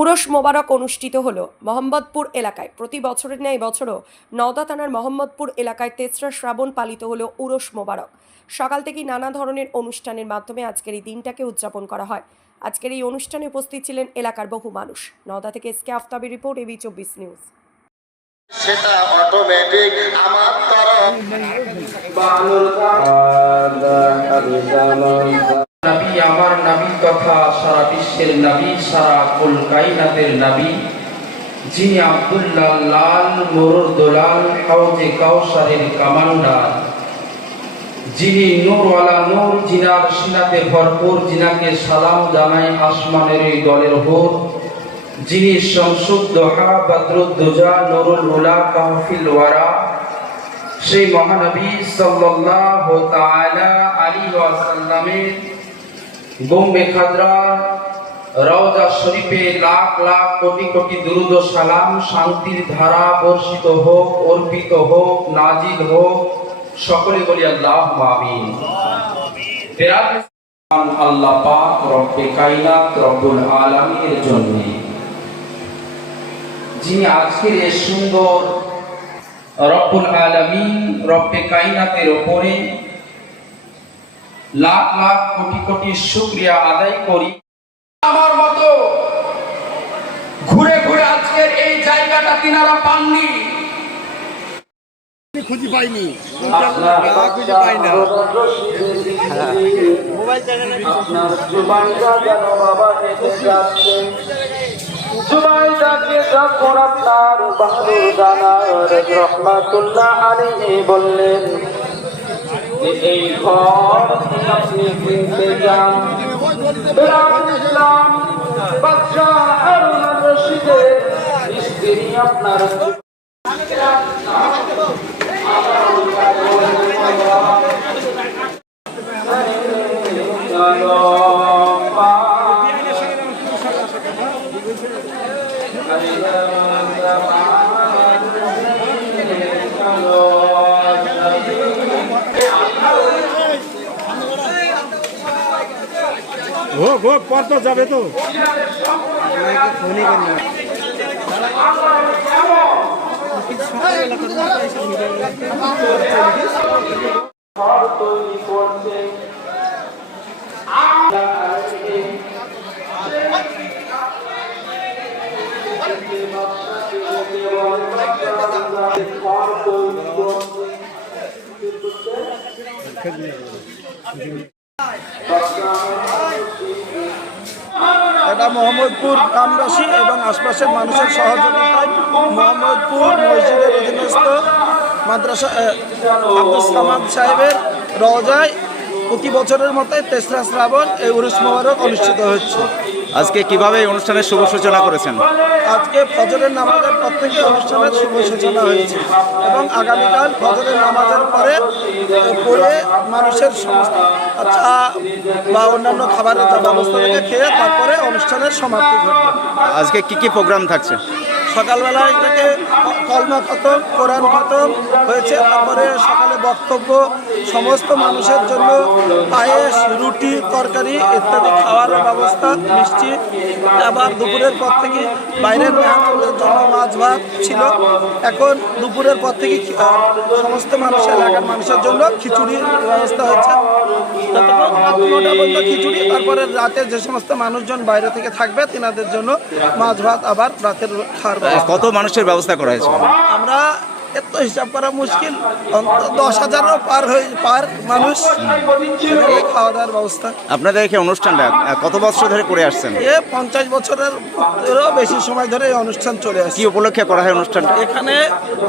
উরস মোবারক অনুষ্ঠিত হল মোহাম্মদপুর এলাকায়। প্রতি বছরের ন্যায় বছরও নওদা থানার মোহাম্মদপুর এলাকায় তেসরা শ্রাবণ পালিত হল উরস মোবারক। সকাল থেকেই নানা ধরনের অনুষ্ঠানের মাধ্যমে আজকের এই দিনটাকে উদযাপন করা হয়। আজকের এই অনুষ্ঠানে উপস্থিত ছিলেন এলাকার বহু মানুষ। নওদা থেকে এসকে আফতাবি রিপোর্ট এবি চব্বিশ নিউজ। সেটা অটোমেটিক আমার তরফ। আমার সারা বিশ্বের সারা যিনি আব্দুল্লাহ লাল মরুর দোলাল, হাউজে কাউসারের কামান্ডার, যিনি নূরওয়ালা নূর জিনার সিনাতে ভরপুর জিনাকে সালাম জানাই আসমানের এই দলের হোর যিনি শমসুদ্দোহা বদরুদ্দোজা নুরুল উলা কাহফিল ওয়ারা, সেই মহানবী সাল্লাল্লাহু তাআলা আলাইহি ওয়াসাল্লামের বোম্বে খাদরা, রওজা শরীফে লাখ লাখ কোটি কোটি দুরুদ সালাম শান্তির ধারা বর্ষিত হোক, অর্পিত হোক, নাজিল হোক, সকলে বলি আল্লাহ আমিন। আল্লাহ পাক রব্বে কায়নাত রব্বুল আলামিনের জন্য। যিনি আজকের এই সুন্দর রব্বুল আলামিন রব্বে কায়নাতের ওপরে লাখ লাখ কোটি কোটি শুক্রিয়া আদায় করি। আমার মতো ঘুরে ঘুরে আজকের এই জায়গাটা তিনারা পাননি। খুঁজে পাইনি। খুঁজে পাই না। আপনার বাবা যাচ্ছে জুবাইটাকে যখন আপনার বাহাদুর দানার রহমাতুল্লাহ আলাইহি বললেন এই ঘর আপনি কিনতে যান। ইসলাম আপনার হোক হোক তো যাবে তো। ঘর তৈরি এটা মোহাম্মদপুর, গ্রামবাসী এবং আশপাশের মানুষের সহযোগিতায় মোহাম্মদপুর মসজিদের অধীনস্থ মাদ্রাসা আব্দুল সামাদ সাহেবের রজায় প্রতি বছরের মতো তেসরা শ্রাবণ এই উরুস মোবারক অনুষ্ঠিত হচ্ছে। আজকে কীভাবে এই অনুষ্ঠানের শুভ সূচনা করেছেন? আজকে ফজরের নামাজের পর থেকে অনুষ্ঠানের শুভ সূচনা হয়েছে। এবং আগামীকাল ফজরের নামাজের পরে পরে মানুষের সমস্ত চা বা অন্যান্য খাবারের যা ব্যবস্থা থেকে খেয়ে তারপরে অনুষ্ঠানের সমাপ্তি ঘটবে। আজকে কি কি প্রোগ্রাম থাকছে? সকালবেলায় থেকে কলমা খতম, কোরআন খতম হয়েছে। তারপরে সকালে বক্তব্য, সমস্ত মানুষের জন্য পায়েস, রুটি, তরকারি ইত্যাদি খাওয়ার ব্যবস্থা মিষ্টি আবার দুপুরের পর থেকে বাইরের মেহমানদের জন্য মাছ ভাত ছিল। এখন দুপুরের পর থেকে সমস্ত মানুষের এলাকার মানুষের জন্য খিচুড়ির ব্যবস্থা হয়েছে। খিচুড়ি, তারপরে রাতে যে সমস্ত মানুষজন বাইরে থেকে থাকবে, তেনাদের জন্য মাছ ভাত আবার রাতের ব্যবস্থা কত মানুষের ব্যবস্থা করা হয়েছে? আমরা এত হিসাব করা মুশকিল। অন্তত দশ হাজারও পার হয়ে পার মানুষ খাওয়া দাওয়ার ব্যবস্থা। আপনাদের এখানে অনুষ্ঠানটা কত বছর ধরে করে আসছেন? এ পঞ্চাশ বছরের এরও বেশি সময় ধরে এই অনুষ্ঠান চলে আসছে। কি উপলক্ষে করা হয় অনুষ্ঠানটা? এখানে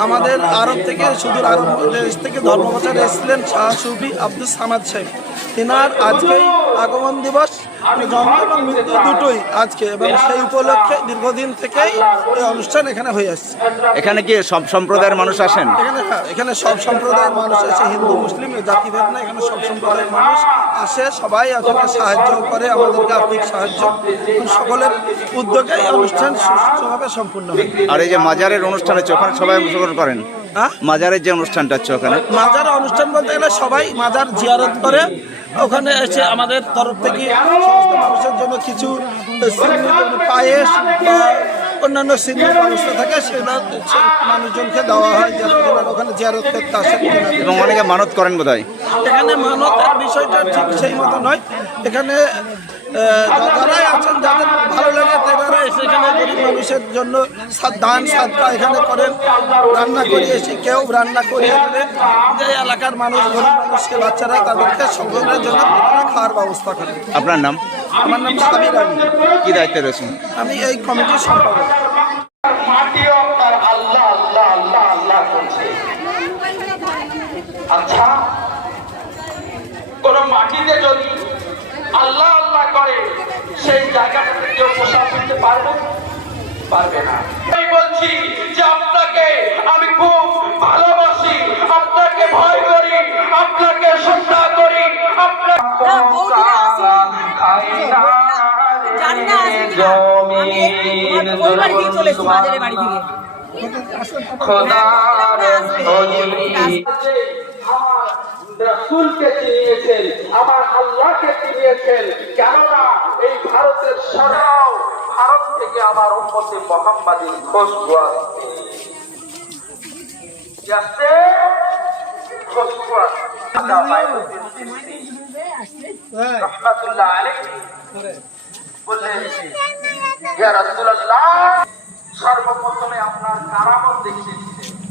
আমাদের আরব থেকে সুদূর আরব দেশ থেকে ধর্মপ্রচার এসেছিলেন শাহ সুফি আব্দুল সামাদ সাহেব। তিনার আজকেই আগমন দিবস মানে জন্ম এবং মৃত্যু দুটোই আজকে এবং সেই উপলক্ষে দীর্ঘদিন থেকেই এই অনুষ্ঠান এখানে হয়ে আসছে। এখানে কি সব সম্প্রদায়ের মানুষ আসেন? এখানে হ্যাঁ, এখানে সব সম্প্রদায়ের মানুষ আছে হিন্দু মুসলিম জাতিভেদ না এখানে সব সম্প্রদায়ের মানুষ আসে সবাই এখানে সাহায্য করে আমাদেরকে আর্থিক সাহায্য সকলের উদ্যোগে এই অনুষ্ঠান সুষ্ঠুভাবে সম্পূর্ণ হয়। আর এই যে মাজারের অনুষ্ঠান ওখানে সবাই অংশগ্রহণ করেন? হ্যাঁ? মাজারের যে অনুষ্ঠানটা হচ্ছে ওখানে? মাজার অনুষ্ঠান বলতে গেলে সবাই মাজার জিয়ারত করে ওখানে এসে আমাদের তরফ থেকে সমস্ত মানুষের জন্য কিছু পায়েস অন্যান্য সিনিয়র ব্যবস্থা থাকে সেটা মানুষজনকে দেওয়া হয় যারা ওখানে জিয়ারত করতে আসেন। এবং অনেকে মানত করেন বোধ হয় এখানে মানতের বিষয়টা ঠিক সেই মতো নয়। এখানে যারাই আছেন যাদের ভালো লাগে এখানে গরিব মানুষের জন্য দান সাদকা এখানে করেন রান্না করিয়ে এসে কেউ রান্না করিয়ে দিলে যে এলাকার মানুষ গরিব মানুষকে বাচ্চারা তাদেরকে সকলের জন্য খাওয়ার ব্যবস্থা করেন আপনার নাম? আমার নাম সাবির আলী। কি দায়িত্বে রয়েছেন? আমি এই কমিটির সম্পাদক। মাটিও তার আল্লাহ আল্লাহ আল্লাহ আল্লাহ করছে আচ্ছা কোন মাটিতে যদি আল্লাহ আল্লাহ করে সেই জায়গাটাতে কেউ করতে পারবে? পারবে না। আমি বলছি যে আপনাকে আমি খুব ভালোবাসি। আপনাকে ভয় করি আপনাকে শ্রদ্ধা করি চিনিয়েছেন আমার আল্লাহকে চিনিয়েছেন কেননা এই ভারতের সরাও থেকে আমার উন্মতি মোহাম্মদীর খোঁজ বাইতুদ্দিন সিস্তি রহমাতুল্লাহ আলাইহি বললেন, ইয়া রাসূলুল্লাহ, সর্বপ্রথমে আপনার কারামত দেখিয়েছিলেন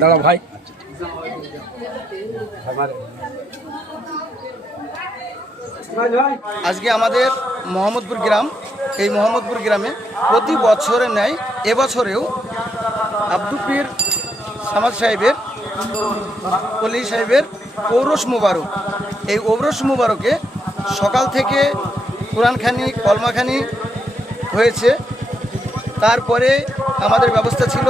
নারায় ভাই। আজকে আমাদের মোহাম্মদপুর গ্রাম, এই মোহাম্মদপুর গ্রামে প্রতি বছরে নেয়, এবছরেও আব্দুপির সামাজ সাহেবের, পল্লী সাহেবের ঔরস মুবারক। এই ঔরস মুবারকে সকাল থেকে কোরআনখানি, কলমাখানি হয়েছে। তারপরে আমাদের ব্যবস্থা ছিল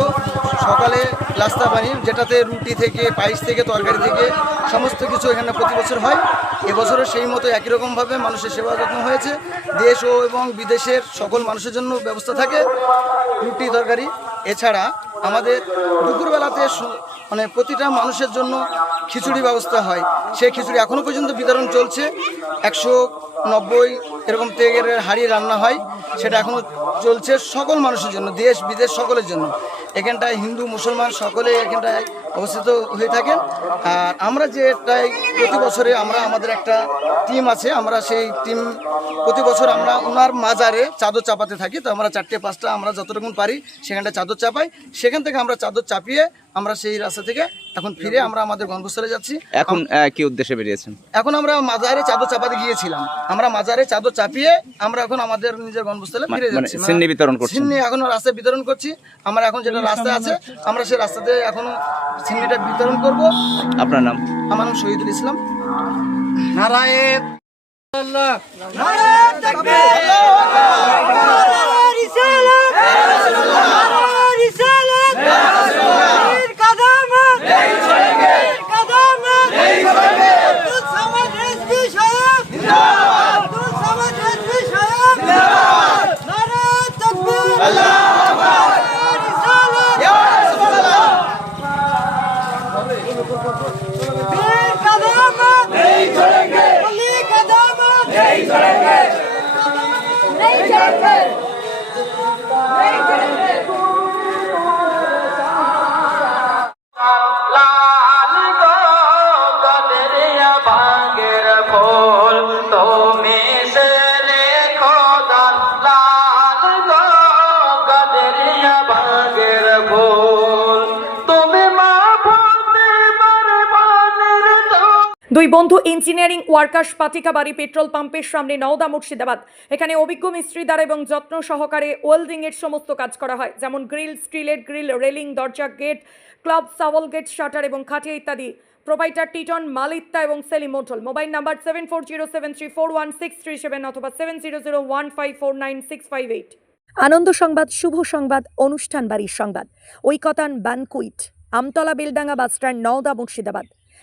সকালে লাস্তা পানি যেটাতে রুটি থেকে, পায়েস থেকে, তরকারি থেকে সমস্ত কিছু এখানে প্রতি বছর হয়। এবছরও সেই মতো একই রকমভাবে মানুষের সেবা যত্ন হয়েছে। দেশ ও এবং বিদেশের সকল মানুষের জন্য ব্যবস্থা থাকে রুটি, তরকারি। এছাড়া আমাদের দুপুরবেলাতে মানে প্রতিটা মানুষের জন্য খিচুড়ি ব্যবস্থা হয়। সেই খিচুড়ি এখনও পর্যন্ত বিতরণ চলছে। একশো নব্বই এরকম তেগের হাড়ি রান্না হয়। সেটা এখনও চলছে সকল মানুষের জন্য দেশ বিদেশ সকলের জন্য। এখানটায় হিন্দু, মুসলমান সকলে এখানটায় অবস্থিত হয়ে থাকেন। আর আমরা যেটাই প্রতি বছরে আমরা আমাদের একটা টিম আছে আমরা সেই টিম প্রতি বছর আমরা ওনার মাজারে চাদর চাপাতে থাকি। তো আমরা চারটে পাঁচটা আমরা যতটুকু পারি সেখানটা চাদর চাপাই। সেখান থেকে আমরা চাদর চাপিয়ে আমরা সেই রাস্তা থেকে এখন ফিরে আমরা আমাদের গন্তব্যস্থলে যাচ্ছি। এখন কি উদ্দেশ্যে বেরিয়েছেন? এখন আমরা মাজারে চাদর চাপাতে গিয়েছিলাম। আমরা মাজারে চাদর চাপিয়ে আমরা এখন আমাদের নিজের গন্তব্যস্থলে ফিরে মানে যাচ্ছি। সিন্নি বিতরণ করছি সিন্নি এখন রাস্তায় বিতরণ করছি। আমরা এখন যেটা রাস্তা আছে আমরা সেই রাস্তাতে এখন সিলিন্ডার বিতরণ করব। আপনার নাম? আমার নাম শহীদুল ইসলাম। নারায়ণ। নারায়ণ America! দুই বন্ধু ইঞ্জিনিয়ারিং ওয়ার্কার্স পাটিকাবাড়ি পেট্রোল পাম্পের সামনে নওদা মুর্শিদাবাদ। এখানে অভিজ্ঞ মিস্ত্রি দ্বারা এবং যত্ন সহকারে ওয়েল্ডিং এর সমস্ত কাজ করা হয়। যেমন গ্রিল, স্টিলের গ্রিল, রেলিং, দরজা, গেট, ক্লাব সাওয়াল গেট, শাটার এবং খাটিয়া ইত্যাদি। প্রোভাইডার টিটন, মালিত্তা এবং সেলি Motul. Mobile number seven four zero seven three four one six three seven অথবা seven zero zero one five four nine six five eight আনন্দ সংবাদ, শুভ সংবাদ, অনুষ্ঠান বাড়ির সংবাদ। Oikotan banquet, Amtala Beldanga bus stand Naoda Murshidabad.